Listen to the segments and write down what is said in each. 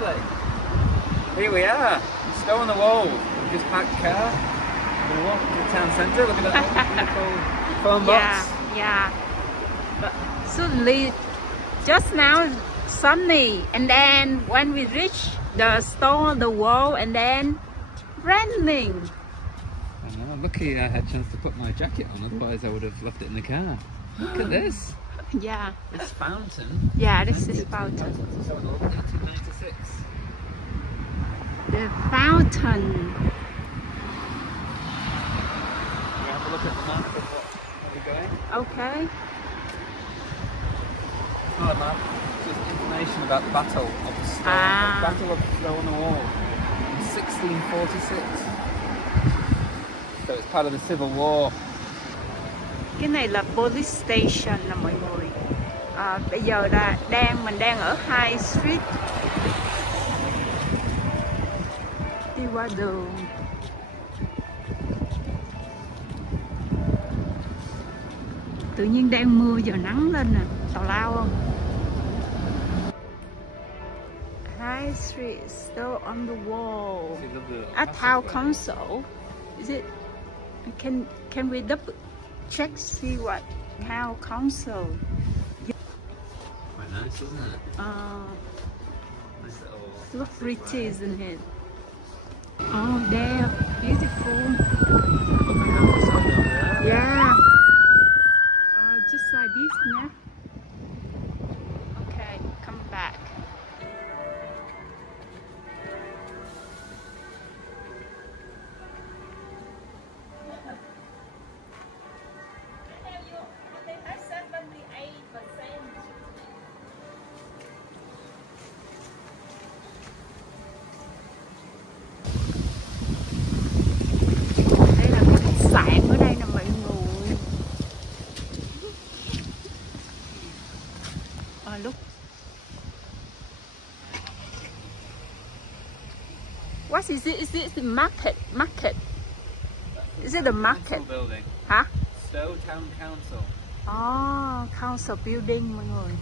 lovely. Here we are, Stow on the Wall. We've just parked the car. We're going to walk to the town centre. Look at that beautiful phone box. Yeah. But suddenly, just now, sunny, and then when we reach the Stow on the Wall, and then raining. I know, lucky I had a chance to put my jacket on, otherwise I would have left it in the car. Look at this. Yeah. This fountain. Yeah, this is fountain. 1896. The fountain. We have a look at the map of where we're going. Okay. It's not a map, it's just information about the Battle of Stow. Battle of Stow on the Wall in 1646. So it's part of the Civil War. Cái này là police station nè mọi người. Bây giờ là mình đang ở High Street. Đi qua đường. Tự nhiên đang mưa giờ nắng lên nè, tào lao không? High Street, Stow on the Wall. At Town Council. Is it? Can we double check see what Town Council? Quite nice, isn't it? Nice little. Look pretty, isn't it? Oh, there, beautiful. Yeah. Just like this, yeah. Okay, come back. Look. What is it? Is it the market? Market? Is it the market? Building. Hả? Stow Town Council. Oh, council building mọi người.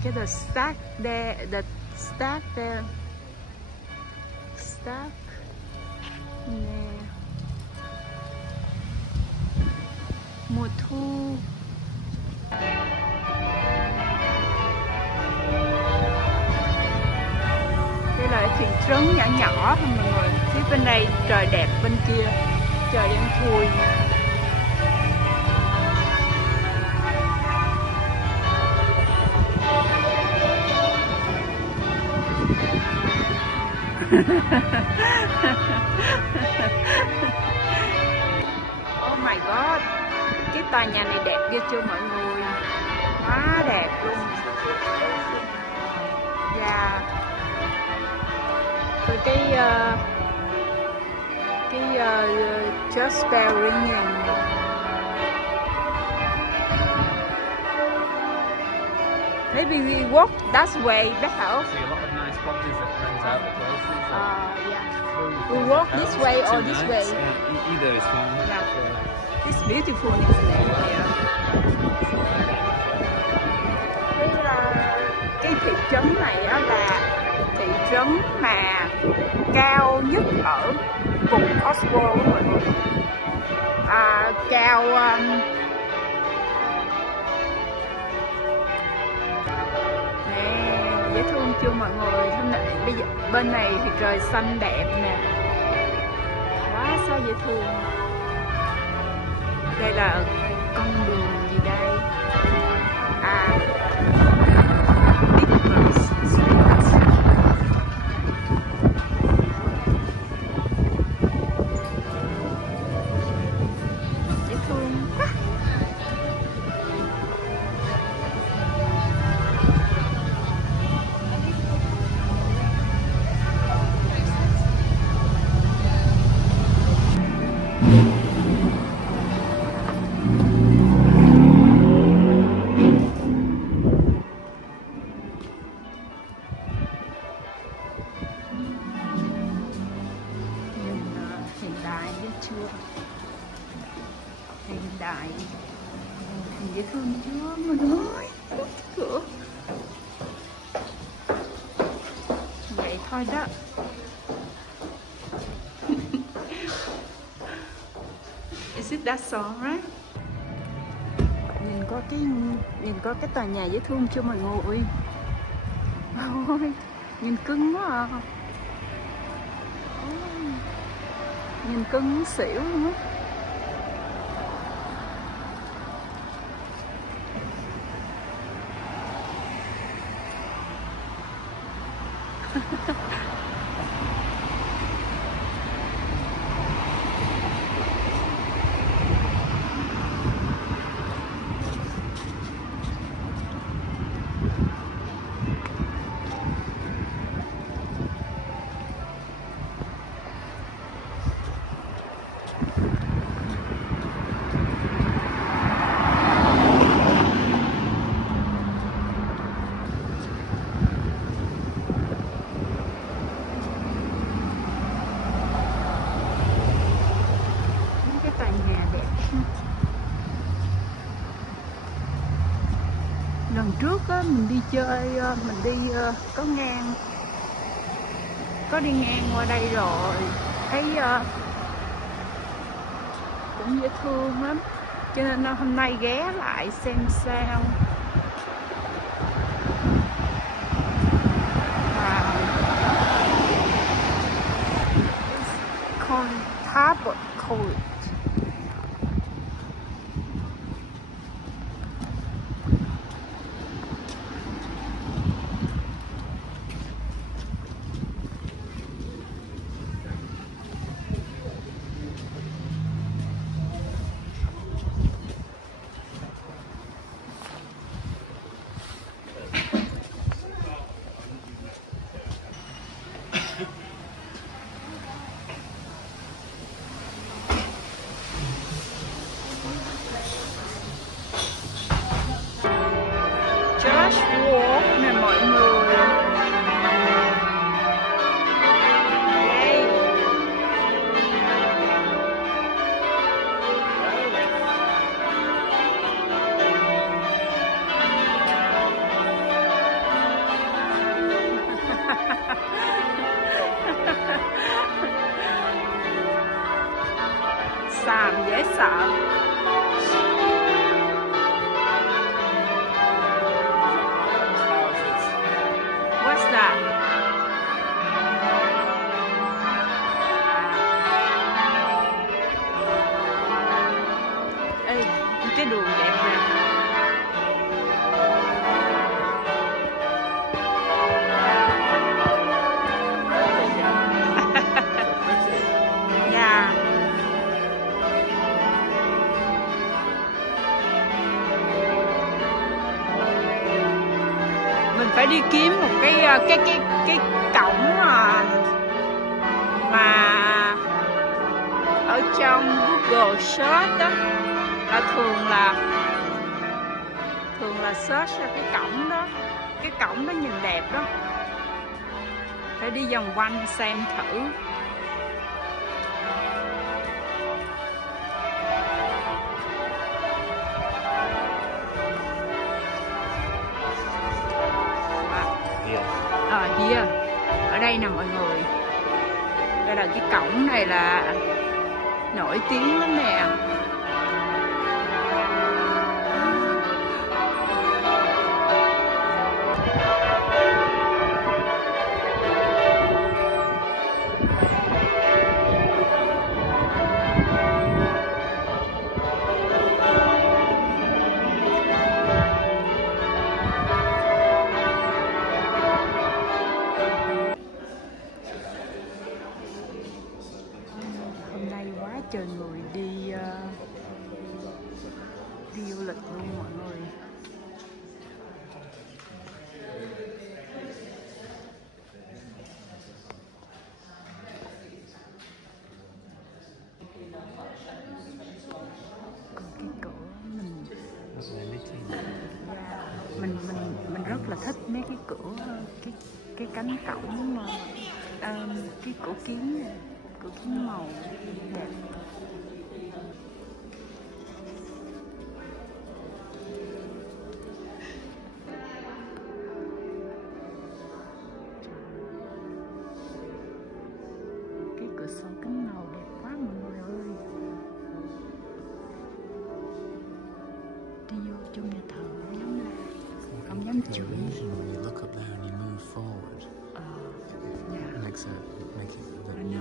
Okay, the stack there, stack. Nè. Mùa thu. Đây là thị trấn nhỏ nhỏ thôi mọi người. Phía bên đây trời đẹp, bên kia trời đen thui. Oh my god, cái tòa nhà này đẹp ghê chưa mọi người, quá đẹp luôn. Dạ. Rồi cái just bell ringing. Maybe we walk that way better. See a lot of nice properties that rent out the places. Yeah. We walk this way or this way? Either is fine. Yeah. It's beautiful, isn't it? Yeah. Cái thị trấn này á là thị trấn mà cao nhất ở vùng Oswald mọi người. Cao dễ thương chưa mọi người? Bây giờ bên này thì trời xanh đẹp nè, quá sao dễ thương. Đây là con đường gì đây? Dễ thương quá. Chưa hiện đại, dễ thương chưa mọi người? Cửa thôi đó. Is it that song, right? Nhìn có cái tòa nhà dễ thương chưa mọi người? Ôi, nhìn cưng quá à. Nhìn cưng xỉu luôn á. Lần trước á, mình đi chơi, mình đi có đi ngang qua đây rồi, thấy cũng dễ thương lắm, cho nên hôm nay ghé lại xem sao. Con Talbot Court. Josh Walk nè mọi người. Xàm dễ sợ. What's that? Ê, cái đường đẹp nè. Yeah. Mình phải đi kiếm một cái cổng mà ở trong Google search đó, thường là search ra cái cổng đó, nhìn đẹp đó. Phải đi vòng quanh xem thử. Here. Ở đây nè mọi người. Đây là cái cổng này là nổi tiếng lắm nè. Trời người đi du lịch luôn mọi người. Còn cái cửa mình rất là thích mấy cái cửa, cái cánh cổng mà cái cửa kiến này. Cửa kiến màu đẹp. trong nhà thờ giống là không dám chửi. You look up there and you move forward. Yeah. It makes it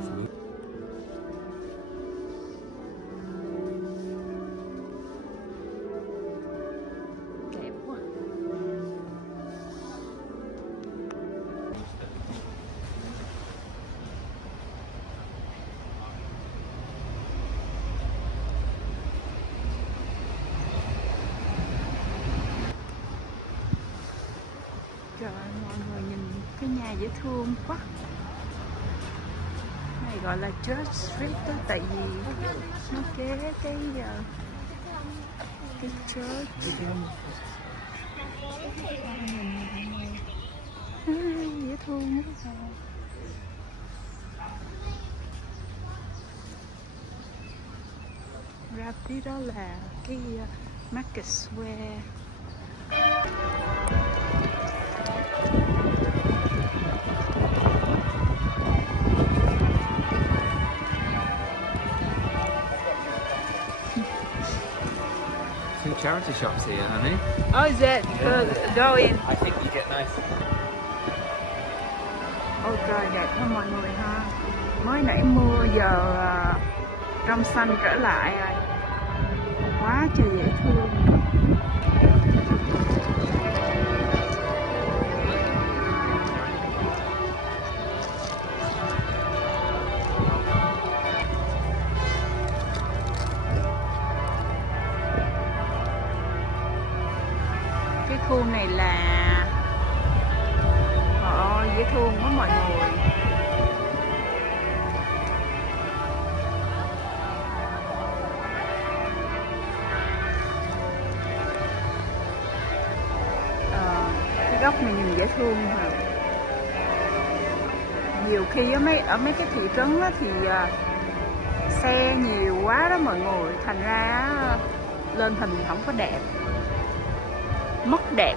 move. Đẹp quá. Trời ơi, mọi người nhìn cái nhà dễ thương quá. Này gọi là Church Street đó, tại vì nó kế cái church. Dễ thương quá. Ra phía đó là cái Market Square. Two charity shops here, honey. Oh, is it? Go in. I think you get nice. Ôi trời, đẹp quá mọi người ha. Mới nãy mưa giờ trong xanh trở lại rồi. Quá trời dễ thương. Cái khu này là dễ thương quá mọi người. Cái góc này nhìn dễ thương hả? Nhiều khi ở mấy cái thị trấn đó thì xe nhiều quá đó mọi người, thành ra lên hình không có đẹp, mất đẹp.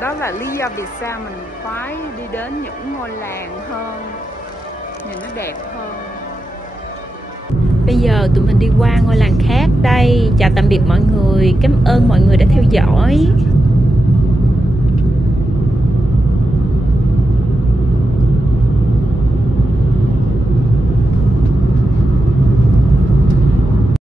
Đó là lý do vì sao mình khoái đi đến những ngôi làng hơn, nhìn nó đẹp hơn. Bây giờ tụi mình đi qua ngôi làng khác đây. Chào tạm biệt mọi người, cảm ơn mọi người đã theo dõi.